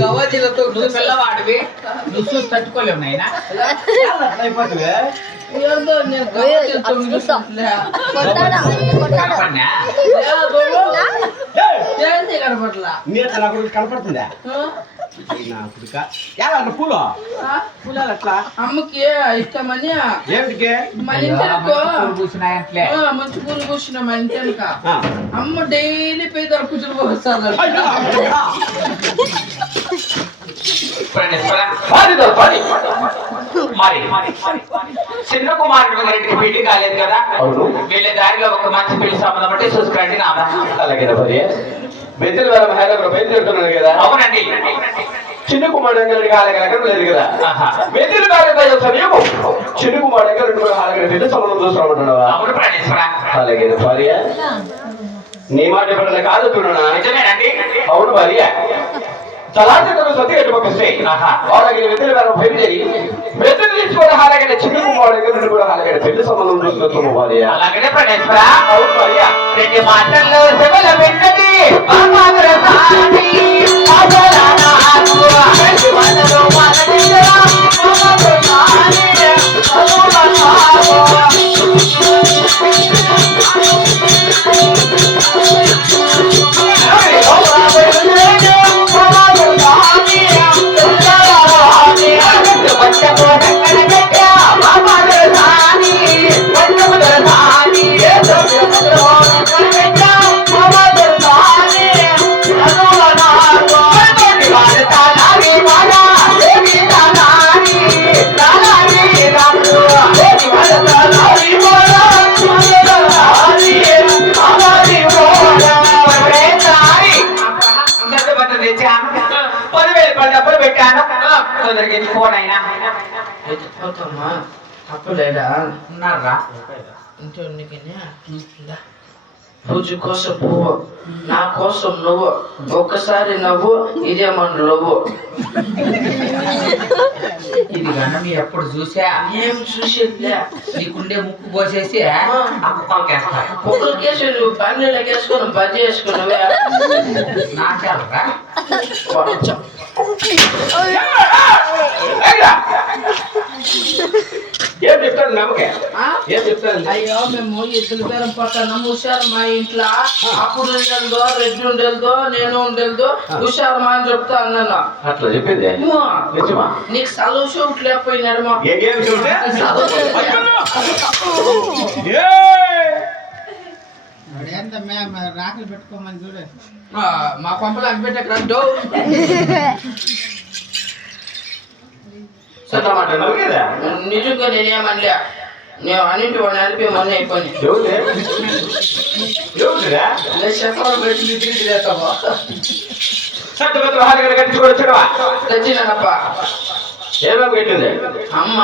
గవ్వజీలతో నువ్వు పిల్లవాడివి నువ్వు చూసి తట్టుకోలేవు నాయన ఏందో నేను గవ్వజీలతో ఏంది కనపడలా కనపడుతుందా పూలు పూలు అట్లా అమ్మకి ఇష్టమని ఏమిటికి మన ఇంటికో కూర్చున్నాయంట్లే మంచి పూలు కూర్చున్నా మన ఇంటిక అమ్మ డైలీ పేదల కూతురు పోస్తారు చిన్న కుమారుడు గారికి పెళ్లి కాలేదు కదా వీళ్ళ దారిలో ఒక మంచి పెళ్లి సంబంధం అంటే చూసుకోండి నా అలాగే బెంతులు వేల మహిళలు బయలుదేరుతున్నాను కదా అవునండి చిన్న కుమారుడు గారికి హాలగనకం లేదు కదా బెంతులు కాలేదా సమయం చిన్న కుమారుడు గారు 2 హాలగన సంబంధం చూస్తున్నాడు అవును ప్రాణేశ్వర అలాగే భార్య నీ మాట ఎప్పుడన్నా కాదు చూడనా నిజమేనండి అవును భార్య చలాచలను సతి ఎటు పంపిస్తే వాళ్ళకి వెతులు వేల బయలుదేరి వెతులు తీసుకోవడం హాలగన చిన్న కుమారుడు గారు 2 హాలగన పెళ్లి సంబంధం చూస్తున్నాము భార్య అలాగే ప్రాణేశ్వర అవును భార్య రెండు మాటల్లో శబల విన్నది ఫోన్ అయినా అప్పులేడా ఉన్నారా ఇంట్లో పూజ కోసం పువ్వు నా కోసం నువ్వు ఒక్కసారి నవ్వు ఇదే మన నవ్వు ఇది కన్నా ఎప్పుడు చూసా ఏం చూసేదిలే నీకుండే ముక్కు పోసేసి కుక్కలకేస్తా కుక్కలకేసి నువ్వు బండిలోకి వేసుకొని బజ్జ వేసుకున్నావే నాకెళ్ళరా ఏం చెప్తాను నమ్మకే ఏం చెప్తాను అయ్యో మేము ఇద్దరు పేరం పక్కన హుషారు మా ఇంట్లో అప్పుడు ఉండేదో రెడ్డి ఉండేదో నేను ఉండేదో హుషారు మా అని చెప్తా అన్నాను అట్లా చెప్పింది నిజమా నీకు చదువు షూట్ లేకపోయినాడు మా ఏం చూస్తే రాకలు పెట్టుకోమని చూడే మా కొంపలు అగ్గిపెట్టకు రద్దు నిజంగా నేనేమనలే నేను అన్నింటి వాడిని అనిపి మొన్న అయిపోయి చక్రం పెట్టి తిరిగిలేతావా తెచ్చినానప్ప ఏమేమి పెట్టింది అమ్మ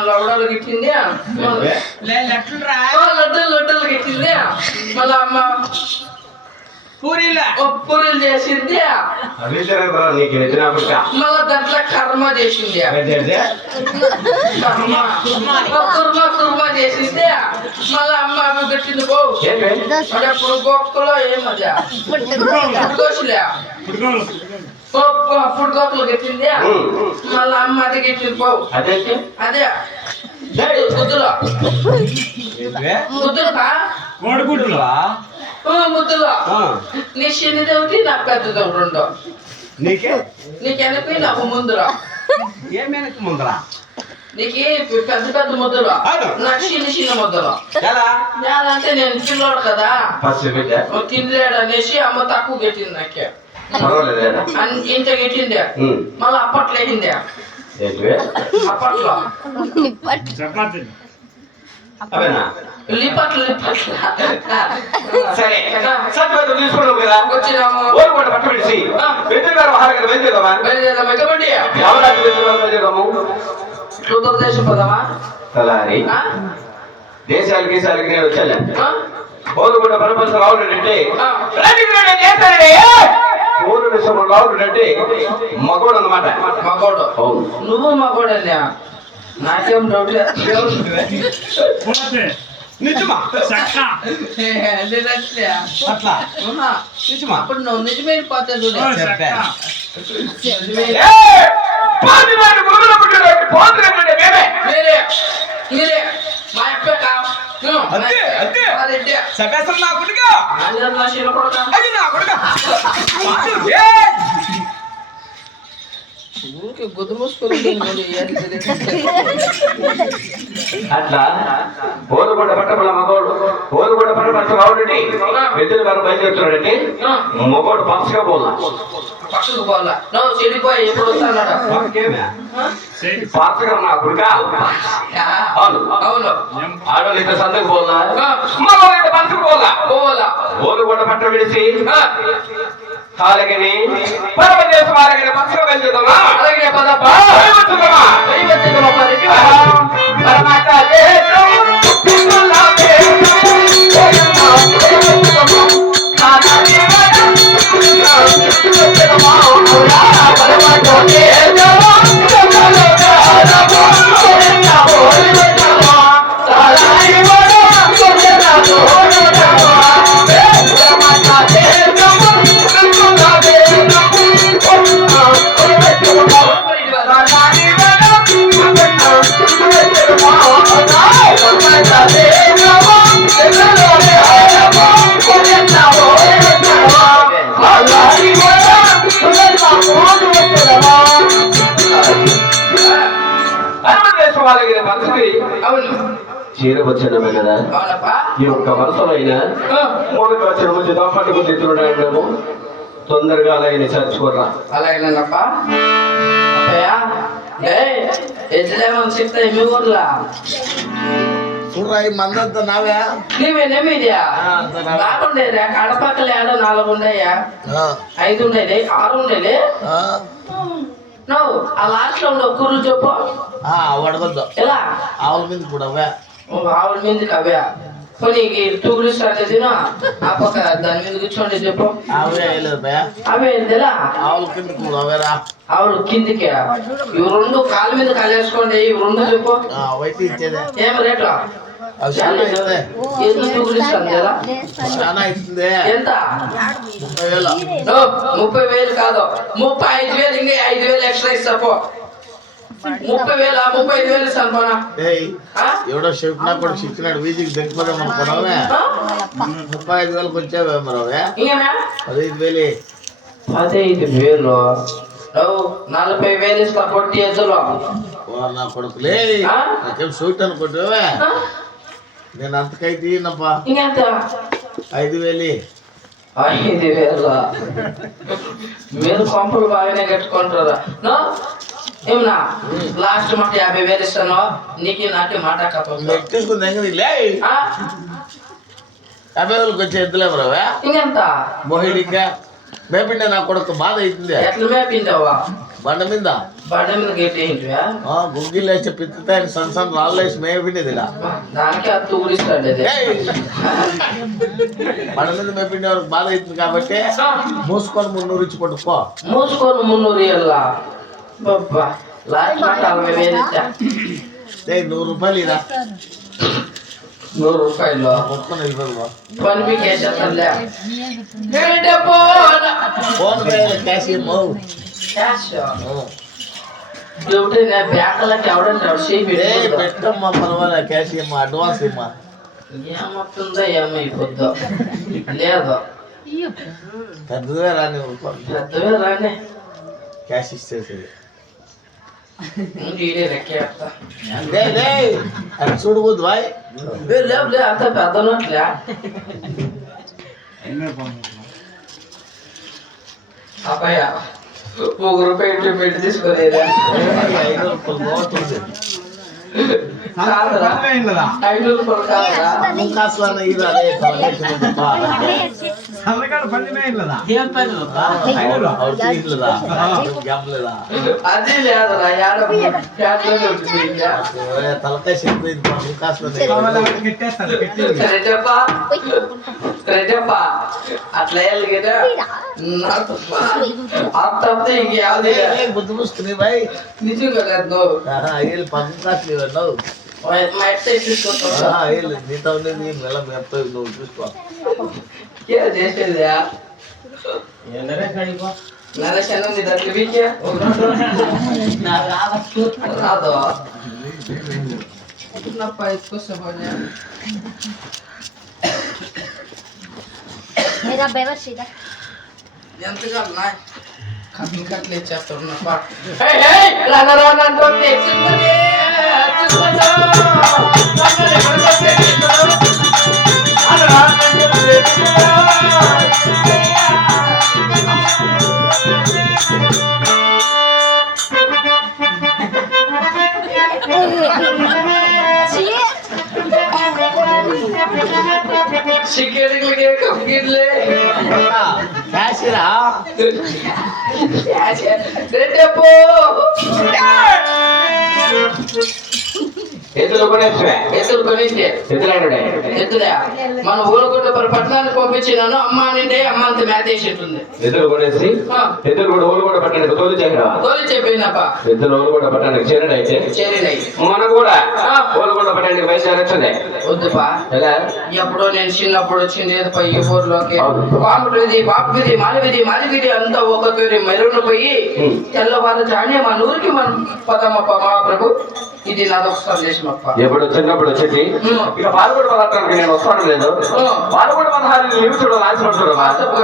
లవడాలు గిట్టింది లడ్డలు గిట్టింది మళ్ళా అమ్మ పూరీలు చేసింది మళ్ళా దాంట్లో కర్మ చేసింది కుర్మా చేసింది మళ్ళా అమ్మ అమ్మ పెట్టింది పో అప్పుడు గొక్కలో ఏమది పుట్టుకోసులే పుట్టుకోకలు పెట్టింది మళ్ళా అమ్మ అది గెట్టింది పో అదే ముద్దులో ముద్దులో నీ చిన్నది ఒకటి నాకు పెద్దది ఒకటి ఉండవు నీకెనపి నాకు ముందులో ఏమైనా ముందరా నీకు పెద్ద పెద్ద ముద్దలు నాకు చిన్న ముద్దలు అంటే నేను పిల్లోడు కదా తినలేడు అనేసి అమ్మ తక్కువ గెట్టింది నాకే ఇంత గెట్టింది మళ్ళీ అప్పట్లో వేసింది అప్పట్లో లిపట్లు సరే సత్యవతం తీసుకున్నాం కదా వచ్చినాము ఓరుకోట పట్టు పెట్టి వెంకటగారు మహారాజు బయలుదేరదామా ఉత్తరదేశం పోదామా తలారి దేశాలకి నేను వచ్చాను ఓరుకోట పరపల్స రావుడంటే ఊరు విషయంలో రావుడంటే మగోడు అన్నమాట మగోడు నువ్వు మగోడన్నా నాకేం డౌట్ నిజమా అట్లా అప్పుడు నువ్వు నిజమైన పోతే పాతినాడు గురువుల పుట్టినరోజు పోతున్నటువంటి మేమే. మీరే మా అప్ప అంతే సభ్యాసం నా కొడుకా అది నా కొడుకా ఊరికి గుద్దు మూసుకొని అట్లా ఓలుగొండ పట్టబల మగోడు ఓలుగొండ పట్టబల మగోడుని పెద్దలు వారు బయలుదేరుతున్నాడంటే మగోడు పక్షగా పోలా పక్కకు పోవాలా నువ్వు చెడిపోయి ఎప్పుడు వస్తానట పాత్రగా నా కొడుక అవును అవును ఆడవాళ్ళు ఇంత సందకు పోలా మగోడు ఇంత పక్షకు పోలా ఓలుగొండ పట్ట విడిచి కాలగిని పరమదేశం అలాగే పక్షగా వెళ్తుందమ్మా అలాగే పదప్ప పరమాత్మ చేరవచ్చనమే కదా ఈ యొక్క వరుసమైన మూడుకు వచ్చిన ముందు దాపట్టుకు తిట్టున్నాడు తొందరగా అలాగే చర్చుకోరా అలాగేనప్ప అప్పయ్యా ఎట్లేమని చెప్తాయి మీ ఊర్లా చూడరా ఈ మందంతా నావే నీవేనేమిదియా నాకుండేదా కడపక్కల ఏడో 4 ఉండయా 5 ఉండేది 6 ఉండేది నువ్వు ఆ లాస్ట్ లో ఉండవు కూరలు చెప్పు వడగొద్దు ఎలా ఆవుల మీద కూడా అవే ఆవుల మీదకి అవే కొన్ని తూగులు స్టార్ట్ తిను ఆ పక్క దాని మీద కూర్చోండి చెప్పు అవే అవే ఎలా ఆవుల కింద కూడా అవేరా ఆవులు కిందికి ఇవి 2 కాళ్ళ మీద కాలేసుకోండి ఇవి 2 చెప్పు వైట్ ఇచ్చేదే ఏం రేటు అవి చాలా ఇస్తుంది ఎందుకు తూగులు ఇస్తాను కదా చాలా ఇస్తుంది ఎంత 30,000 30,000 కాదు 35,000 ఇంకా 5,000 ఎక్స్ట్రా ఇస్తా పో 30,000 35,000 ఇస్తాను పోనా ఎవడో చెప్పినా కూడా శిక్షణ వీధికి దగ్గర అనుకున్నావే 35,000 వచ్చావే మరవే ఇంకేనా 15,000 15,000 40,000 ఇస్తా పొట్టి ఎద్దులో నా కొడుకులే నాకేం సూట్ అనుకుంటావే నేను అంతకైతే ఈనప్పా ఇంకెంత 5,000 5,000 మీరు కొంపలు బాగానే కట్టుకుంటారా ఏమన్నా లాస్ట్ మాట 50,000 ఇస్తాను నీకు నాకే మాట తీసుకుంది లే 50,000 వచ్చే ఎద్దులే మరవే ఇంకెంత మొహిడికా మేపిండే నా కొడుకు బాధ అవుతుంది ఎట్లా మేపింటావా బండ మీద గట్టి గుగ్గిలు వేసి పిత్తుతాయని సన్సన్ రాళ్ళు వేసి మేపిండేది దానికి అది తూగుడిస్తాడు బండ మీద మేపిండే వరకు బాధ అవుతుంది కాబట్టి మూసుకొని 300 ఇచ్చి పట్టుకో మూసుకొని 300 ఇయ్యాలా బాబా లాస్ట్ మాట 40,000 ఇచ్చా 100 రూపాయలు ఇరా 100 రూపాయలు మొత్తం వెళ్ళిపోదు పని మీకు వేసేస్తానులే ఫోన్ పే క్యాష్ ఏమో క్యాష్ నా బ్యాంకులకి ఎవడంటే పెట్టమ్మా పర్వాలే క్యాష్ ఏమో అడ్వాన్స్ ఏమా ఏమవుతుందో ఏమైపోద్దో లేదు పెద్దవే రాని పెద్దవే రానే క్యాష్ ఇచ్చేసేది లెక్కేస్తా అది చూడబోద్దు బాయ్ లేవు అంత పెద్ద నోట్లే అబ్బాయ 1 రూపాయి పెట్టి తీసుకోలేదా 5 రూపాయలు బాగుంటుంది కాదురా 5 రూపాయలు కాదురా కాసులన్నా ఇది అదే అది లేదురా తలకాయ చెప్పి రెడ్డప్ప అట్లా కదా అత్తే ఇంక యావది బుద్ధి పుస్తుంది బాయ్ నిజంగా లేదు పక్కన కాసులు ఇవ్వన్నావు మా ఎట్ట చూసుకుంటా నీతో ఉండేది మెల్ల మెప్ప నువ్వు చూసుకో చేసేదా నరేషన్ ఉంది దాంట్లో వీకే రాదు నప్ప ఎత్తుకోసమని मेरा बेवर सीधा ఎంతగా నా కట్లు కట్లు ఇచ్చేస్తున్నప్ప రానా రానా అంటే చిన్నది సిగరెట్లకే కంప్లీట్లే క్యాషిరా రేటేపో ఎద్దులు కొనేసివే ఎత్తులు కొనిస్తే ఎద్దులాడే ఎత్తులే మన ఊరుకుంటే పట్టణానికి పంపించినాను అమ్మ అంటే అమ్మ అంత మేతేసేటుంది ఎద్దులు కొనేసి ఎద్దులు కూడా ఓలు కూడా పట్టడానికి తోలు చేరా తోలి చెప్పినప్ప ఎద్దులు ఓలు కూడా పట్టడానికి చేరడైతే చేరినాయి మనం కూడా ఓలు కూడా పట్టడానికి బయట వచ్చింది వద్దుపా ఎలా ఎప్పుడో నేను చిన్నప్పుడు వచ్చింది ఈ ఊర్లోకి పాముడిది బాపుది మాలివిది అంతా ఒక తూరి మెరును పోయి తెల్లవారు జానే మన ఊరికి మనం పదమప్ప మా ప్రభు ఇది నాదొక సందేశం అప్ప ఎప్పుడు చిన్నప్పుడు వచ్చేసి ఇక పాల్గొడ పదార్థానికి నేను వస్తాను లేదు పాల్గొడ పదహారు లీవ్ చూడాలి ఆశపడుతున్నాను వాట్సాప్